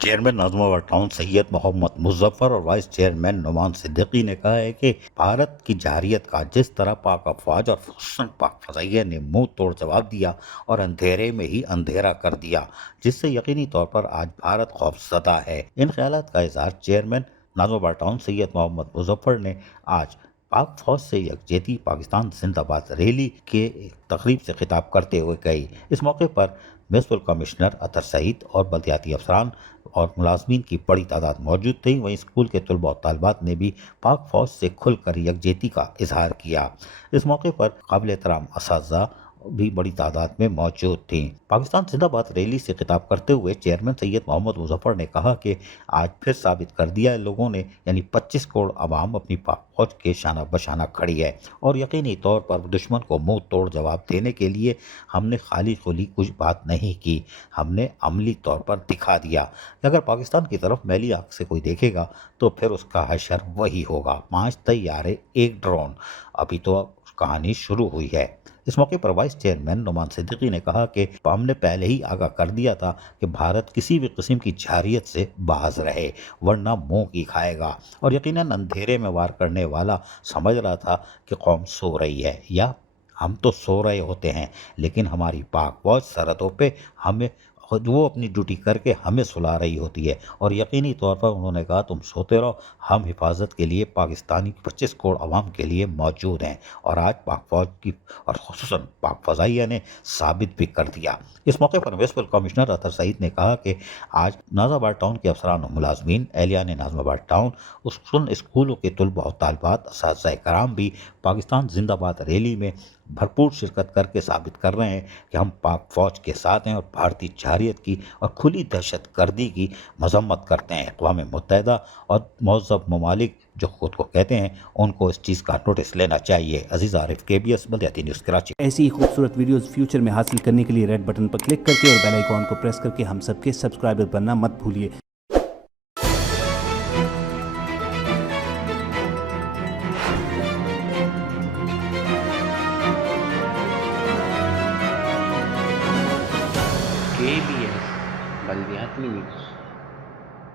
Chairman norms آباد town سید محمد مظفر اور vice chairman Noman Siddiqui نے کہا ہے کہ بھارت کی جارحیت کا جس طرح پاک افواج اور خصوصاً پاک فضائیہ نے منہ توڑ جواب دیا اور اندھیرے میں ہی اندھیرا کر دیا، جس سے یقینی طور پر آج بھارت خوفزدہ ہے۔ ان خیالات کا اظہار چیئرمین نازم آباد ٹاؤن سید محمد مظفر نے آج پاک فوج سے یکجہتی پاکستان زندہ باد ریلی کے تقریب سے خطاب کرتے ہوئے کہی۔ اس موقع پر میونسپل کمشنر اطہر سعید اور بلدیاتی افسران اور ملازمین کی بڑی تعداد موجود تھی۔ وہیں اسکول کے طلباء و طالبات نے بھی پاک فوج سے کھل کر یکجہتی کا اظہار کیا۔ اس موقع پر قابل احترام اساتذہ بھی بڑی تعداد میں موجود تھیں۔ پاکستان زندہ باد ریلی سے خطاب کرتے ہوئے چیئرمین سید محمد مظفر نے کہا کہ آج پھر ثابت کر دیا ہے لوگوں نے، یعنی 25 کروڑ عوام اپنی پاک فوج کے شانہ بشانہ کھڑی ہے، اور یقینی طور پر دشمن کو منہ توڑ جواب دینے کے لیے ہم نے خالی خلی کچھ بات نہیں کی، ہم نے عملی طور پر دکھا دیا کہ اگر پاکستان کی طرف میلی آنکھ سے کوئی دیکھے گا تو پھر اس کا حشر وہی ہوگا۔ 5 طیارے 1 ڈرون، ابھی تو کہانی شروع ہوئی ہے۔ اس موقع پر وائس چیئرمین نعمان صدیقی نے کہا کہ ہم نے پہلے ہی آگاہ کر دیا تھا کہ بھارت کسی بھی قسم کی جارحیت سے باز رہے ورنہ منہ کی کھائے گا، اور یقیناً اندھیرے میں وار کرنے والا سمجھ رہا تھا کہ قوم سو رہی ہے، یا ہم تو سو رہے ہوتے ہیں، لیکن ہماری پاک فوج سرحدوں پہ ہمیں وہ اپنی ڈیوٹی کر کے ہمیں سلا رہی ہوتی ہے، اور یقینی طور پر انہوں نے کہا تم سوتے رہو، ہم حفاظت کے لیے پاکستانی 25 کروڑ عوام کے لیے موجود ہیں، اور آج پاک فوج کی اور خصوصاً پاک فضائیہ نے ثابت بھی کر دیا۔ اس موقع پر میونسپل کمشنر اطہر سعید نے کہا کہ آج نازم آباد ٹاؤن کے افسران و ملازمین، اہلیان نازم آباد ٹاؤن، خصوصاً اسکولوں کے طلباء و طالبات، اساتذہ کرام بھی پاکستان زندہ باد ریلی میں بھرپور شرکت کر کے ثابت کر رہے ہیں کہ ہم پاک فوج کے ساتھ ہیں اور بھارتی جارحیت کی اور کھلی دہشت گردی کی مذمت کرتے ہیں۔ اقوام متحدہ اور مہذب ممالک جو خود کو کہتے ہیں ان کو اس چیز کا نوٹس لینا چاہیے۔ عزیز عارف، KBS بلدیاتی نیوز کراچی۔ ایسی ہی خوبصورت ویڈیوز فیوچر میں حاصل کرنے کے لیے ریڈ بٹن پر کلک کر کے اور بیل آئیکن کو پریس کر کے ہم سب کے سبسکرائبر بننا مت بھولیے۔ KBS بلدیاتی نیوز